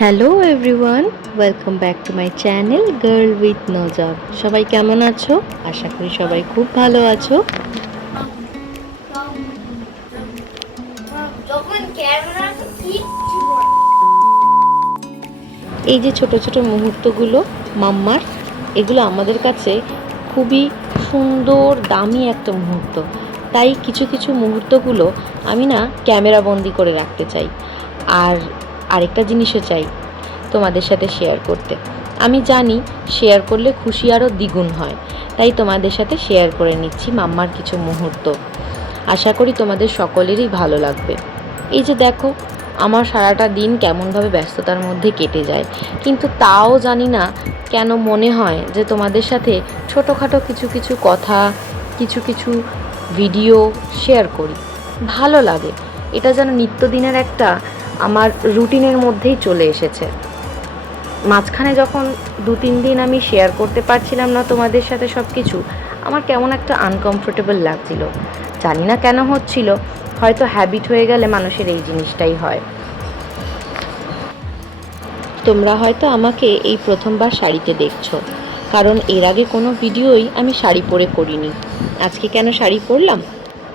Hello everyone welcome back to my channel girl with no job সবাই কেমন আছো? আশা করি সবাই খুব ভালো আছো। এই যে ছোট ছোট মুহূর্তগুলো মাম্মার এগুলো আমাদের কাছে খুবই সুন্দর দামি একটা মুহূর্ত। তাই কিছু কিছু মুহূর্তগুলো আমি না ক্যামেরা বন্দি করে রাখতে চাই। আর আরেকটা জিনিসও চাই তোমাদের সাথে শেয়ার করতে। আমি জানি শেয়ার করলে খুশি আরও দ্বিগুণ হয়, তাই তোমাদের সাথে শেয়ার করে নিচ্ছি মাম্মার কিছু মুহূর্ত। আশা করি তোমাদের সকলেরই ভালো লাগবে। এই যে দেখো, আমার সারাটা দিন কেমনভাবে ব্যস্ততার মধ্যে কেটে যায়, কিন্তু তাও জানি না কেন মনে হয় যে তোমাদের সাথে ছোটোখাটো কিছু কিছু কথা, কিছু কিছু ভিডিও শেয়ার করি। ভালো লাগে। এটা যেন নিত্যদিনের একটা আমার রুটিনের মধ্যেই চলে এসেছে। মাঝখানে যখন দু তিন দিন আমি শেয়ার করতে পারছিলাম না তোমাদের সাথে সব কিছু আমার কেমন একটা আনকমফোর্টেবল লাগছিল। জানি না কেন হচ্ছিল, হয়তো হ্যাবিট হয়ে গেলে মানুষের এই জিনিসটাই হয়। তোমরা হয়তো আমাকে এই প্রথমবার শাড়িতে দেখছ, কারণ এর আগে কোনো ভিডিওই আমি শাড়ি পরে করিনি। আজকে কেন শাড়ি পরলাম?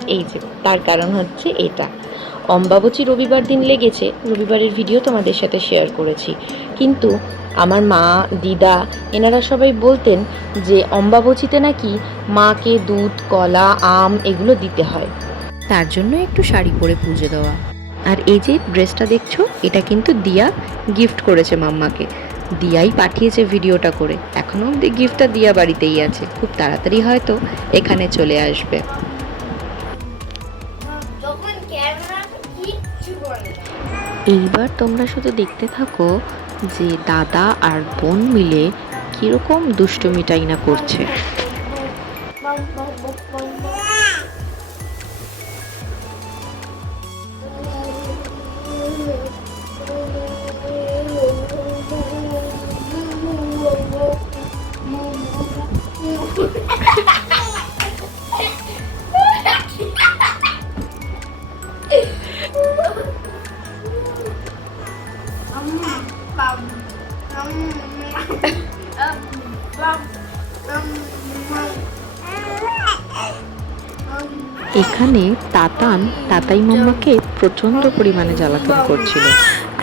এই যে, তার কারণ হচ্ছে এটা। অম্বাবচী রবিবার দিন লেগেছে, রবিবারের ভিডিও তোমাদের সাথে শেয়ার করেছি। কিন্তু আমার মা, দিদা, এনারা সবাই বলতেন যে অম্বাবচীতে নাকি মাকে দুধ, কলা, আম এগুলো দিতে হয়। তার জন্য একটু শাড়ি পরে পুজো দেওয়া। আর এই যে ড্রেসটা দেখছ, এটা কিন্তু দিয়া গিফট করেছে মাম্মাকে। দিয়াই পাঠিয়েছে ভিডিওটা করে। এখনও অবধি গিফটটা দিয়া বাড়িতেই আছে। খুব তাড়াতাড়ি হয়তো এখানে চলে আসবে। এইবার তোমরা শুধু দেখতে থাকো যে দাদা আর বোন মিলে কীরকম দুষ্টমিটাই না করছে। এখানে তাতান তাতাই মাম্মাকে প্রচণ্ড পরিমাণে জ্বালাতন করছিল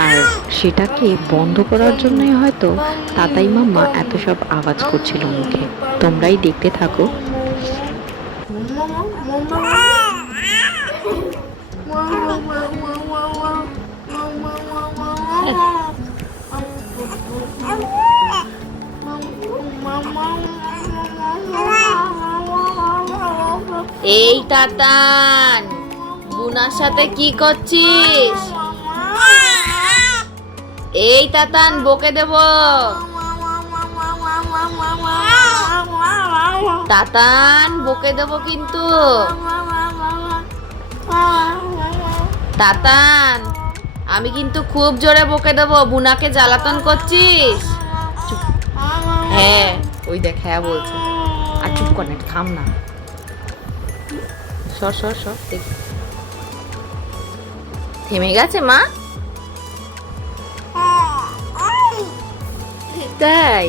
আর সেটাকে বন্ধ করার জন্যই হয়তো তাতাই মাম্মা এত সব আওয়াজ করছিল মুখে তোমরাই দেখতে থাকো এই তাতান, বুনার সাথে কি করছিস? এই তাতান, বকে দেব। তাতান, বকে দেব কিন্তু। তাতান, আমি কিন্তু খুব জোরে বকে দেব। বুনাকে জ্বালাতন করছিস? হ্যাঁ ওই দেখ হ্যাঁ বলছে। আর চুপ কর না থাম না। সর সর সর, দেখ। থেমে গেছে, মা? তাই?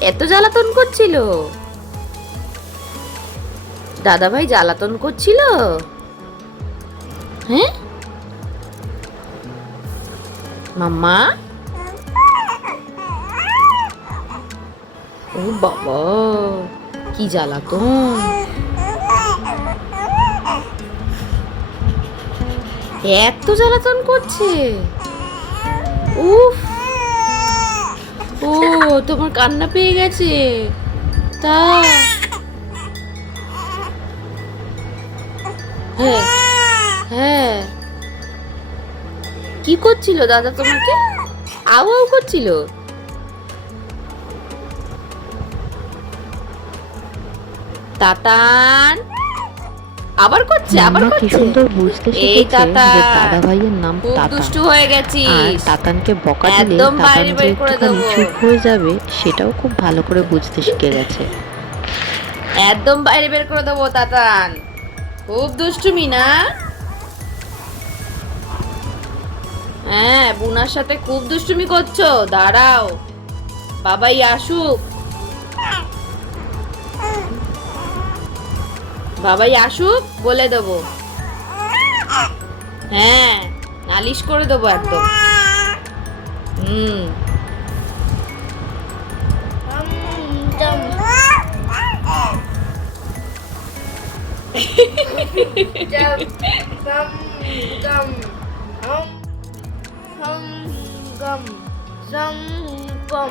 এত জ্বালাতন করছিল? দাদা ভাই জ্বালাতন করছিল? হ্যাঁ? মাম্মা? ও বাবা, কি জ্বালাতন। এত জ্বালাতন করছে। উফ। ও, তোমার কান্না পেয়ে গেছে। তা। হ্যাঁ হ্যাঁ। কি করছিল দাদা তোমাকে? আউ আউ করছিল? তাতান। আবার করছে আবার কি করছে? সুন্দর বুঝতে শিখেছে যে দাদা ভাইয়ের নাম তাতান দুষ্টু হয়ে আর তাতানকে বকা দিলে একদম তাতান বাইরে যে বের করে একটুখানি দেবো। চুপ হয়ে যাবে সেটাও খুব ভালো করে বুঝতে শিখে গেছে। একদম বাইরে বের করে দেবো তাতান। খুব দুষ্টুমি না? হ্যাঁ বুনার সাথে খুব দুষ্টুমি করছ। দাঁড়াও। বাবাই আসুক। বাবাই আসুক বলে দেবো হ্যাঁ নালিশ করে দেবো একদম হুম.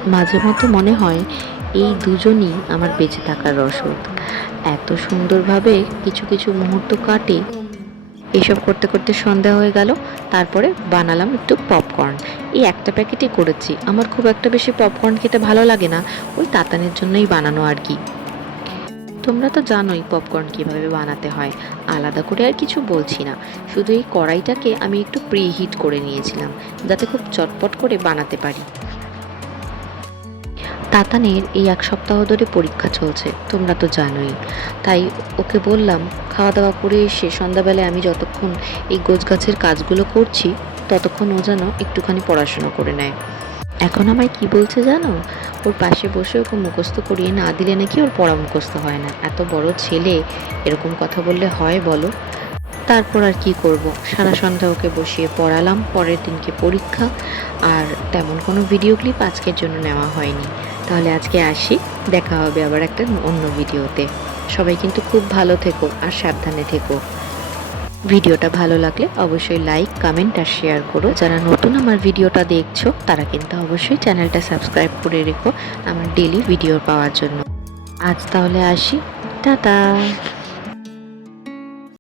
মাঝে মধ্যে মনে হয় এই দুজনই আমার বেঁচে থাকার রসদ। এত সুন্দরভাবে কিছু কিছু মুহূর্ত কাটে। এসব করতে করতে সন্ধ্যা হয়ে গেল। তারপরে বানালাম একটু পপকর্ন এই একটা প্যাকেটই করেছি। আমার খুব একটা বেশি পপকর্ন খেতে ভালো লাগে না। ওই তাতানের জন্যই বানানো আর কি। তোমরা তো জানোই পপকর্ন কীভাবে বানাতে হয়। আলাদা করে আর কিছু বলছি না। শুধু এই কড়াইটাকে আমি একটু প্রি হিট করে নিয়েছিলাম, যাতে খুব চটপট করে বানাতে পারি। তাতানের এই এক সপ্তাহ ধরে পরীক্ষা চলছে, তোমরা তো জানোই। তাই ওকে বললাম খাওয়া দাওয়া করে এসে সন্ধ্যাবেলায় আমি যতক্ষণ এই গোছগাছের কাজগুলো করছি, ততক্ষণ ও যেন একটুখানি পড়াশোনা করে নেয়। এখন আমায় কি বলছে জানো? ওর পাশে বসে ওকে মুখস্থ করিয়ে না দিলে নাকি ওর পড়া মুখস্থ হয় না। এত বড় ছেলে, এরকম কথা বললে হয় বলো? তারপর আর কি করব? সারা সন্ধ্যা ওকে বসিয়ে পড়ালাম, পরের দিনকে পরীক্ষা, আর তেমন কোনো ভিডিও ক্লিপ আজকের জন্য নেওয়া হয়নি। তাহলে আজকে আসি। দেখা হবে আবার একটা অন্য ভিডিওতে। সবাই কিন্তু খুব ভালো থেকো আর সাবধানে থেকো। ভিডিওটা ভালো লাগলে অবশ্যই লাইক কমেন্ট আর শেয়ার করো। যারা নতুন আমার ভিডিওটা দেখছ, তারা কিন্তু অবশ্যই চ্যানেলটা সাবস্ক্রাইব করে রেখো আমার ডেলি ভিডিও পাওয়ার জন্য। আজ তাহলে আসি। টাটা!